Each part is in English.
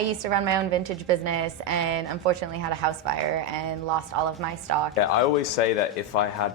I used to run my own vintage business and unfortunately had a house fire and lost all of my stock. Yeah, I always say that if I had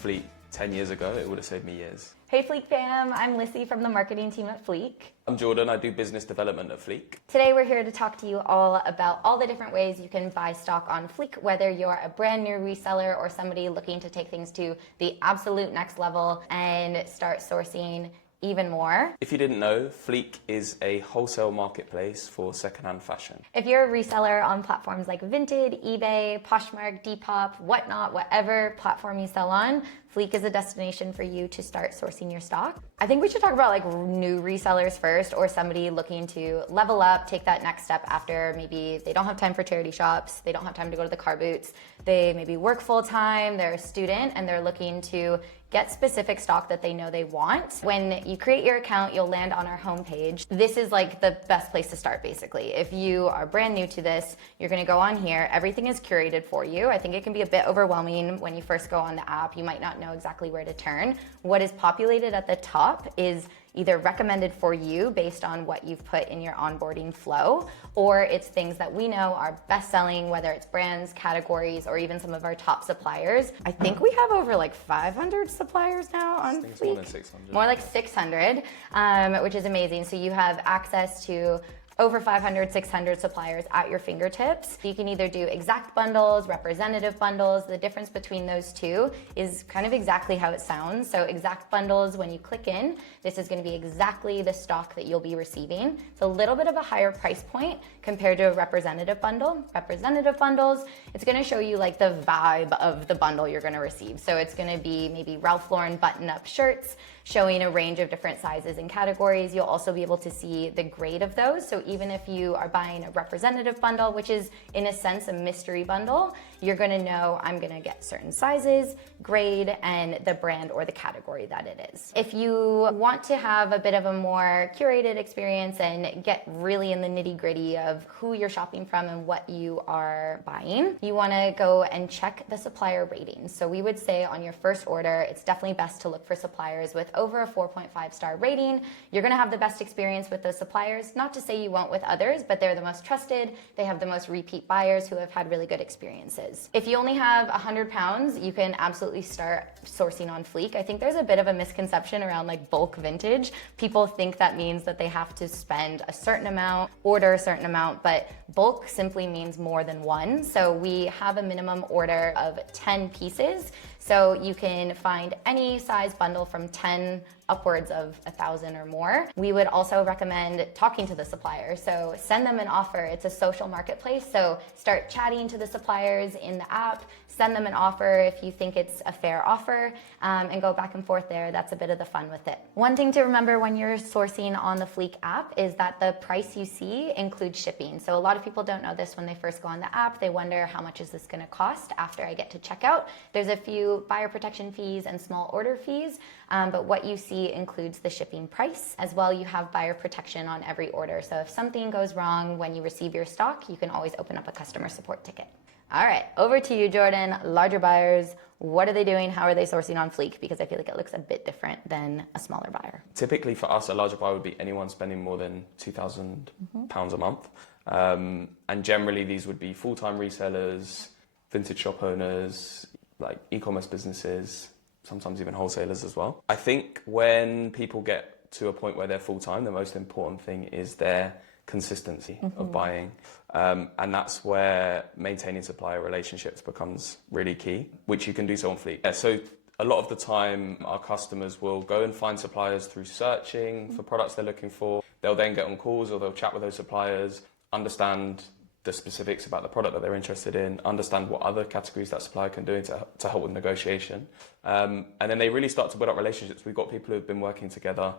Fleek 10 years ago, it would have saved me years. Hey Fleek fam, I'm Lissy from the marketing team at Fleek. I'm Jordan, I do business development at Fleek. Today we're here to talk to you all about all the different ways you can buy stock on Fleek, whether you're a brand new reseller or somebody looking to take things to the absolute next level and start sourcing even more. If you didn't know, Fleek is a wholesale marketplace for secondhand fashion. If you're a reseller on platforms like Vinted, eBay, Poshmark, Depop, whatnot, whatever platform you sell on, Fleek is a destination for you to start sourcing your stock. I think we should talk about like new resellers first, or somebody looking to level up, take that next step after maybe they don't have time for charity shops, they don't have time to go to the car boots, they maybe work full time, they're a student, and they're looking to get specific stock that they know they want. When you create your account, you'll land on our homepage. This is like the best place to start, basically. If you are brand new to this, you're gonna go on here. Everything is curated for you. I think it can be a bit overwhelming when you first go on the app. You might not know exactly where to turn. What is populated at the top is either recommended for you based on what you've put in your onboarding flow, or it's things that we know are best selling, whether it's brands, categories, or even some of our top suppliers. I think we have over like 500 suppliers now on Fleek. More than 600. More like 600, which is amazing. So you have access to over 500, 600 suppliers at your fingertips. You can either do exact bundles, representative bundles. The difference between those two is kind of exactly how it sounds. So exact bundles, when you click in, this is gonna be exactly the stock that you'll be receiving. It's a little bit of a higher price point compared to a representative bundle. Representative bundles, it's gonna show you like the vibe of the bundle you're gonna receive. So it's gonna be maybe Ralph Lauren button-up shirts, showing a range of different sizes and categories. You'll also be able to see the grade of those. So even if you are buying a representative bundle, which is in a sense a mystery bundle, you're gonna know I'm gonna get certain sizes, grade, and the brand or the category that it is. If you want to have a bit of a more curated experience and get really in the nitty-gritty of who you're shopping from and what you are buying, you wanna go and check the supplier ratings. So we would say on your first order, it's definitely best to look for suppliers with over a 4.5 star rating. You're gonna have the best experience with those suppliers. Not to say you won't with others, but they're the most trusted. They have the most repeat buyers who have had really good experiences. If you only have 100 pounds, you can absolutely start sourcing on Fleek. I think there's a bit of a misconception around like bulk vintage. People think that means that they have to spend a certain amount, order a certain amount, but bulk simply means more than one. So we have a minimum order of 10 pieces. So you can find any size bundle from 10 upwards of 1,000 or more. We would also recommend talking to the supplier. So send them an offer. It's a social marketplace. So start chatting to the suppliers in the app, send them an offer if you think it's a fair offer, and go back and forth there. That's a bit of the fun with it. One thing to remember when you're sourcing on the Fleek app is that the price you see includes shipping. So a lot of people don't know this when they first go on the app. They wonder, how much is this gonna cost after I get to checkout? There's a few buyer protection fees and small order fees, but what you see includes the shipping price. As well, you have buyer protection on every order. So if something goes wrong when you receive your stock, you can always open up a customer support ticket. All right, over to you, Jordan. Larger buyers, what are they doing? How are they sourcing on Fleek? Because I feel like it looks a bit different than a smaller buyer. Typically for us, a larger buyer would be anyone spending more than £2,000 a month. And generally these would be full-time resellers, vintage shop owners, like e-commerce businesses, sometimes even wholesalers as well. I think when people get to a point where they're full-time, the most important thing is their consistency of buying. And that's where maintaining supplier relationships becomes really key, which you can do so on Fleek. So a lot of the time, our customers will go and find suppliers through searching for products they're looking for. They'll then get on calls or they'll chat with those suppliers, understand the specifics about the product that they're interested in, understand what other categories that supplier can do to help with negotiation. And then they really start to build up relationships. We've got people who've been working together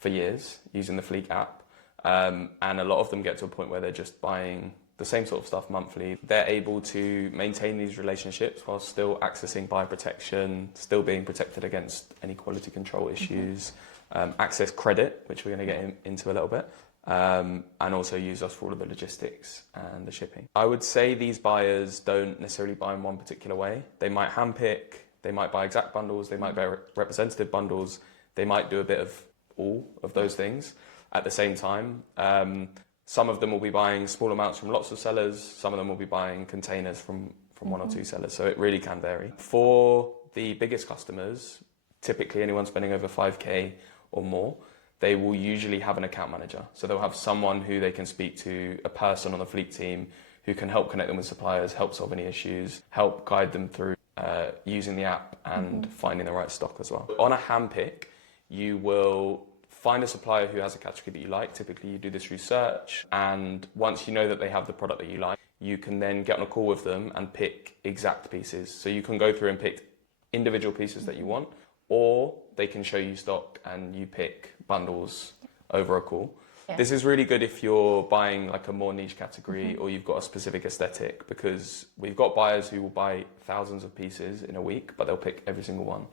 for years using the Fleek app. And a lot of them get to a point where they're just buying the same sort of stuff monthly. They're able to maintain these relationships while still accessing buyer protection, still being protected against any quality control issues, access credit, which we're going to get into a little bit. And also use us for all of the logistics and the shipping. I would say these buyers don't necessarily buy in one particular way. They might handpick, they might buy exact bundles, they might buy representative bundles, they might do a bit of all of those things at the same time. Some of them will be buying small amounts from lots of sellers. Some of them will be buying containers from one or two sellers. So it really can vary. For the biggest customers, typically anyone spending over 5K or more, they will usually have an account manager. So they'll have someone who they can speak to, a person on the Fleek team who can help connect them with suppliers, help solve any issues, help guide them through using the app and finding the right stock as well. On a handpick, you will find a supplier who has a category that you like. Typically you do this research, and once you know that they have the product that you like, you can then get on a call with them and pick exact pieces. So you can go through and pick individual pieces that you want, or they can show you stock and you pick bundles over a call. Yeah. This is really good if you're buying like a more niche category or you've got a specific aesthetic, because we've got buyers who will buy thousands of pieces in a week, but they'll pick every single one.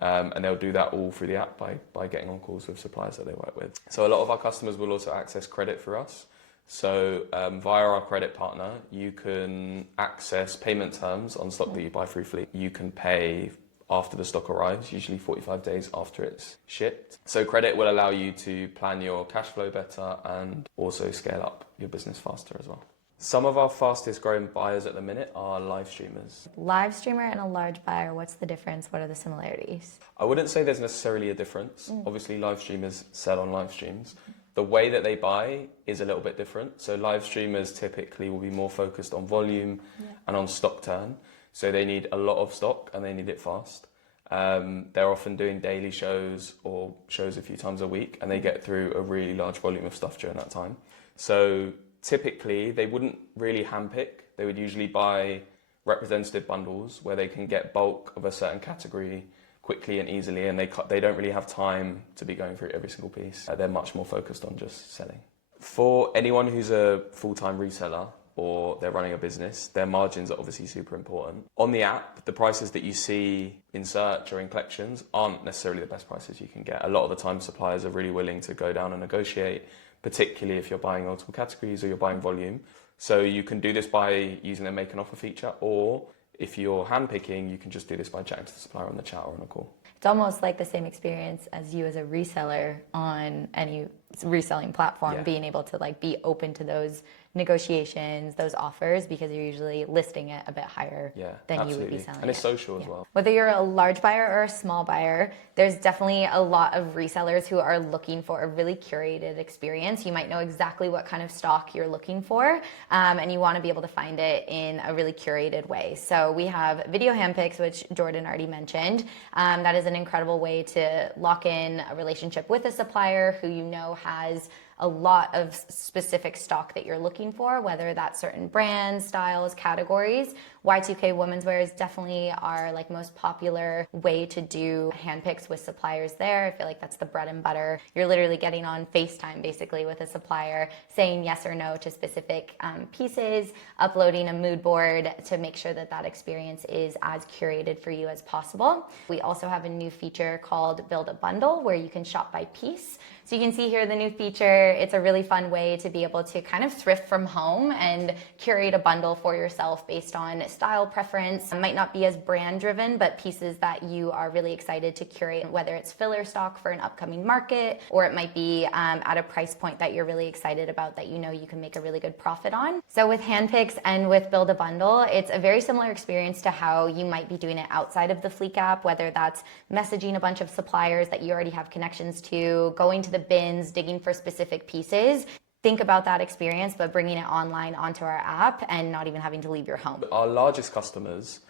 And they'll do that all through the app by getting on calls with suppliers that they work with. So a lot of our customers will also access credit for us. So via our credit partner, you can access payment terms on stock that you buy through Fleek. You can pay after the stock arrives, usually 45 days after it's shipped. So credit will allow you to plan your cash flow better and also scale up your business faster as well. Some of our fastest growing buyers at the minute are live streamers. Live streamer and a large buyer, what's the difference? What are the similarities? I wouldn't say there's necessarily a difference. Obviously live streamers sell on live streams. The way that they buy is a little bit different. So live streamers typically will be more focused on volume and on stock turn. So they need a lot of stock and they need it fast. They're often doing daily shows or shows a few times a week, and they get through a really large volume of stuff during that time. So typically they wouldn't really handpick. They would usually buy representative bundles where they can get bulk of a certain category quickly and easily, and they don't really have time to be going through every single piece. They're much more focused on just selling. For anyone who's a full-time reseller or they're running a business, their margins are obviously super important. On the app, the prices that you see in search or in collections aren't necessarily the best prices you can get. A lot of the time suppliers are really willing to go down and negotiate, particularly if you're buying multiple categories or you're buying volume. So you can do this by using their make an offer feature, or if you're handpicking, you can just do this by chatting to the supplier on the chat or on a call. It's almost like the same experience as you as a reseller on any reselling platform, being able to like be open to those negotiations, those offers, because you're usually listing it a bit higher than you would be selling it. And it's social as well. Whether you're a large buyer or a small buyer, there's definitely a lot of resellers who are looking for a really curated experience. You might know exactly what kind of stock you're looking for, and you want to be able to find it in a really curated way. So we have video handpicks, which Jordan already mentioned. That is an incredible way to lock in a relationship with a supplier who you know has a lot of specific stock that you're looking for, whether that's certain brands, styles, categories. Y2K women's wear is definitely our like most popular way to do handpicks with suppliers there. I feel like that's the bread and butter. You're literally getting on FaceTime basically with a supplier, saying yes or no to specific pieces, uploading a mood board to make sure that that experience is as curated for you as possible. We also have a new feature called Build a Bundle, where you can shop by piece. So you can see here the new feature. It's a really fun way to be able to kind of thrift from home and curate a bundle for yourself based on style preference. It might not be as brand driven, but pieces that you are really excited to curate, whether it's filler stock for an upcoming market, or it might be at a price point that you're really excited about that you know you can make a really good profit on. So with Handpicks and with Build a Bundle, it's a very similar experience to how you might be doing it outside of the Fleek app, whether that's messaging a bunch of suppliers that you already have connections to, going to the bins, digging for specific pieces. Think about that experience, but bringing it online onto our app and not even having to leave your home. Our largest customers,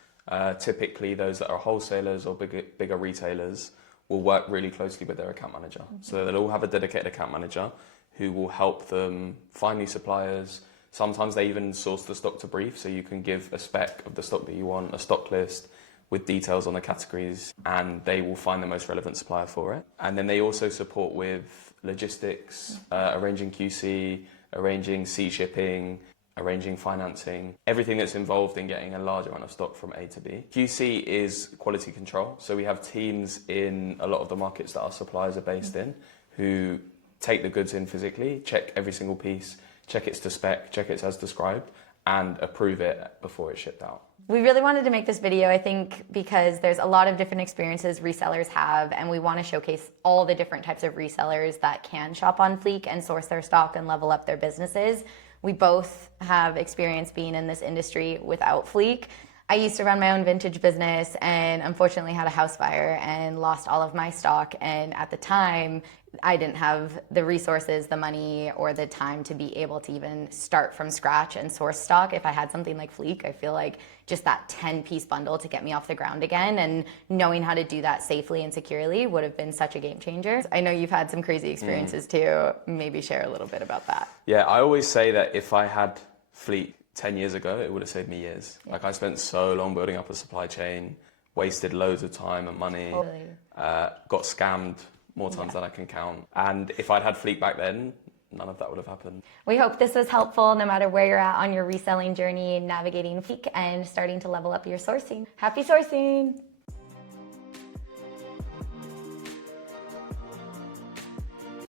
typically those that are wholesalers or bigger retailers, will work really closely with their account manager. So they'll all have a dedicated account manager who will help them find new suppliers. Sometimes they even source the stock to brief, so you can give a spec of the stock that you want, a stock list with details on the categories, and they will find the most relevant supplier for it. And then they also support with logistics, arranging QC, arranging sea shipping, arranging financing, everything that's involved in getting a large amount of stock from A to B. QC is quality control. So we have teams in a lot of the markets that our suppliers are based in who take the goods in physically, check every single piece, check it's to spec, check it's as described, and approve it before it's shipped out. We really wanted to make this video, I think, because there's a lot of different experiences resellers have, and we want to showcase all the different types of resellers that can shop on Fleek and source their stock and level up their businesses. We both have experience being in this industry without Fleek. I used to run my own vintage business and unfortunately had a house fire and lost all of my stock. And at the time, I didn't have the resources, the money, or the time to be able to even start from scratch and source stock. If I had something like Fleek, I feel like just that 10-piece bundle to get me off the ground again, and knowing how to do that safely and securely would have been such a game changer. I know you've had some crazy experiences too. Maybe share a little bit about that. Yeah, I always say that if I had Fleek 10 years ago, it would have saved me years. Yeah. Like I spent so long building up a supply chain, wasted loads of time and money, Totally. Got scammed more times than I can count. And if I'd had Fleek back then, none of that would have happened. We hope this was helpful no matter where you're at on your reselling journey, navigating Fleek and starting to level up your sourcing. Happy sourcing!